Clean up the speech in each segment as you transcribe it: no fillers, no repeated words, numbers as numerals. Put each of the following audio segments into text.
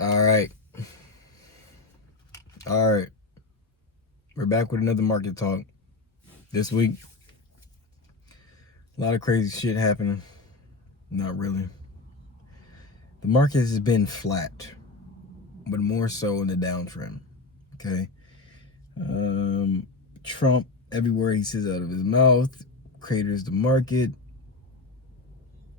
All right. All right. We're back with another market talk. This week, a lot of crazy shit happening. Not really. The market has been flat, but more so in the downtrend. Okay. Trump, everywhere he says out of his mouth, craters the market.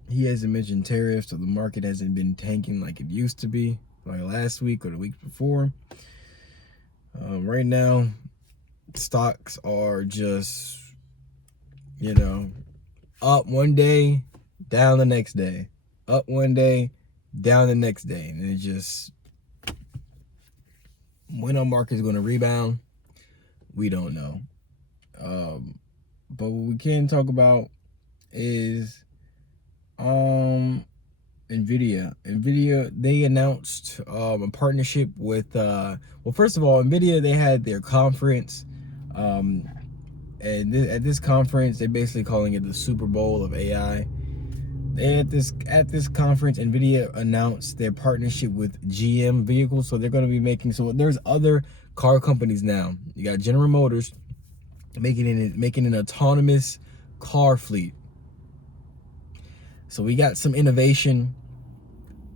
He hasn't mentioned tariffs, so the market hasn't been tanking like it used to be, like last week or the week before. Right now, stocks are just, up one day, down the next day. Up one day, down the next day. And it just, when our market is going to rebound, we don't know. But what we can talk about is NVIDIA. NVIDIA, they announced a partnership with, first of all, NVIDIA, they had their conference. And at this conference, they're basically calling it the Super Bowl of AI. At this conference, NVIDIA announced their partnership with GM vehicles. So they're going to be making, so there's other car companies now. You got General Motors making an autonomous car fleet. So we got some innovation,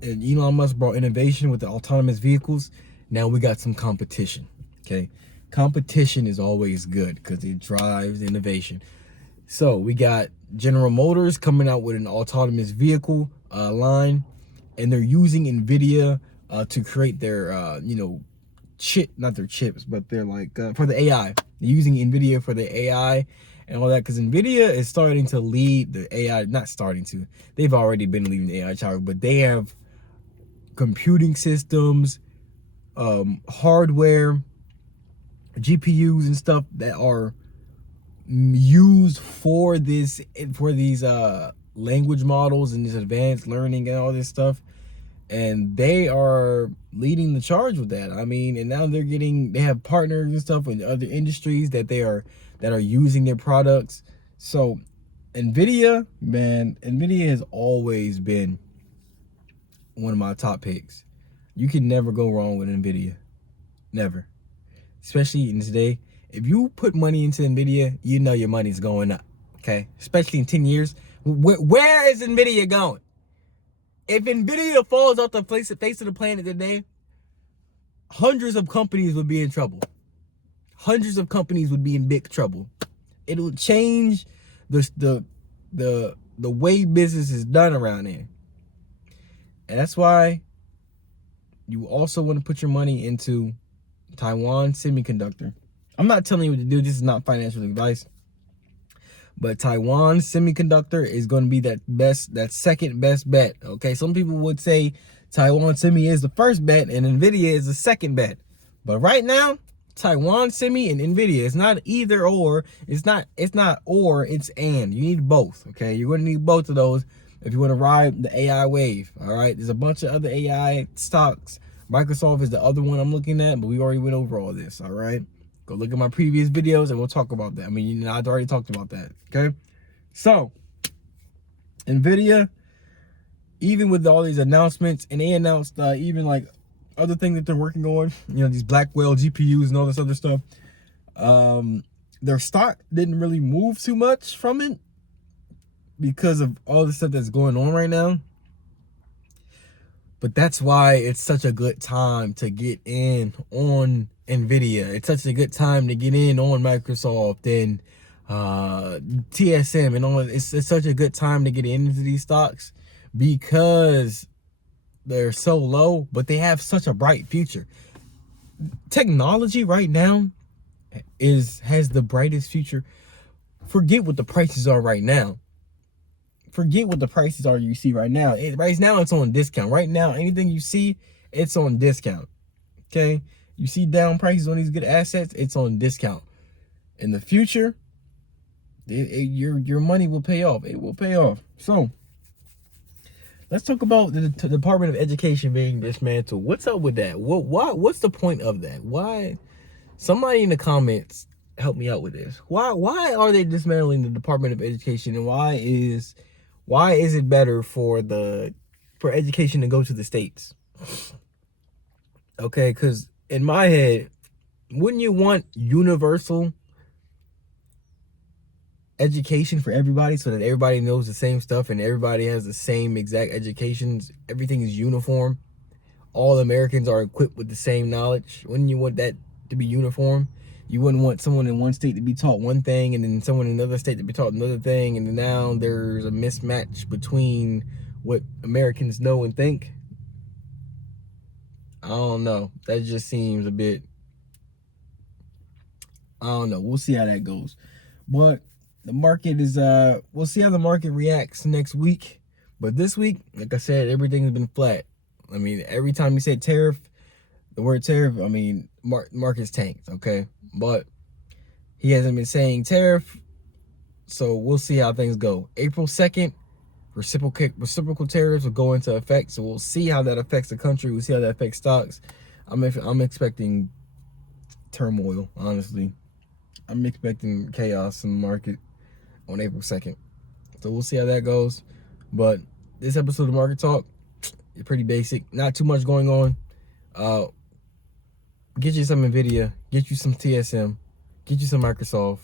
and Elon Musk brought innovation with the autonomous vehicles. Now we got some competition. Okay, competition is always good because it drives innovation. So we got General Motors coming out with an autonomous vehicle line, and they're using NVIDIA to create their not their chips, but they're like for the AI. They're using NVIDIA for the AI and all that, because NVIDIA is starting to lead the AI, not starting to, they've already been leading the AI tower, but they have computing systems, hardware, GPUs and stuff that are used for these language models and this advanced learning and all this stuff, and they are leading the charge with that. I mean, and now they have partners and stuff in other industries that are using their products. So NVIDIA has always been one of my top picks. You can never go wrong with NVIDIA. Never. Especially in today. If you put money into NVIDIA, you know your money's going up. Okay? Especially in 10 years. Where is NVIDIA going? If NVIDIA falls off the face of the planet today, hundreds of companies would be in trouble. Hundreds of companies would be in big trouble. It will change the way business is done around here. And that's why you also want to put your money into Taiwan Semiconductor. I'm not telling you what to do. This is not financial advice. But Taiwan Semiconductor is going to be that second best bet. Okay, some people would say Taiwan Semi is the first bet and NVIDIA is the second bet. But right now, Taiwan Semi and NVIDIA, it's not either or. It's not or, it's and. You need both. Okay, you're going to need both of those if you want to ride the AI wave. All right, there's a bunch of other AI stocks. Microsoft is the other one I'm looking at, but we already went over all this. All right. Go look at my previous videos and we'll talk about that. I mean, I've already talked about that, okay? So, NVIDIA, even with all these announcements, and they announced even like other things that they're working on, these Blackwell GPUs and all this other stuff, their stock didn't really move too much from it because of all the stuff that's going on right now. But that's why it's such a good time to get in on NVIDIA. It's such a good time to get in on Microsoft and TSM and all. It's such a good time to get into these stocks because they're so low, but they have such a bright future. Technology right now has the brightest future. Forget what the prices are right now. Forget what the prices are you see right now. Right now, it's on discount. Right now, anything you see, it's on discount. Okay? You see down prices on these good assets, it's on discount. In the future, your money will pay off. It will pay off. So, let's talk about the Department of Education being dismantled. What's up with that? What's the point of that? Why? Somebody in the comments help me out with this. Why are they dismantling the Department of Education, and why is it better for education to go to the states? Okay, because in my head, wouldn't you want universal education for everybody so that everybody knows the same stuff and everybody has the same exact education? Everything is uniform. All Americans are equipped with the same knowledge. Wouldn't you want that to be uniform? You wouldn't want someone in one state to be taught one thing and then someone in another state to be taught another thing, and then now there's a mismatch between what Americans know and think. I don't know. That just seems a bit, I don't know. We'll see how that goes. But the market is we'll see how the market reacts next week. But this week, like I said, everything's been flat. I mean, every time you say tariff, the word tariff, I mean, market's tanked, okay? But he hasn't been saying tariff, so we'll see how things go. April 2nd, reciprocal tariffs will go into effect, so we'll see how that affects the country. We'll see how that affects stocks. I'm expecting turmoil, honestly. I'm expecting chaos in the market on April 2nd. So we'll see how that goes. But this episode of Market Talk is pretty basic. Not too much going on. Get you some NVIDIA. Get you some TSM. Get you some Microsoft.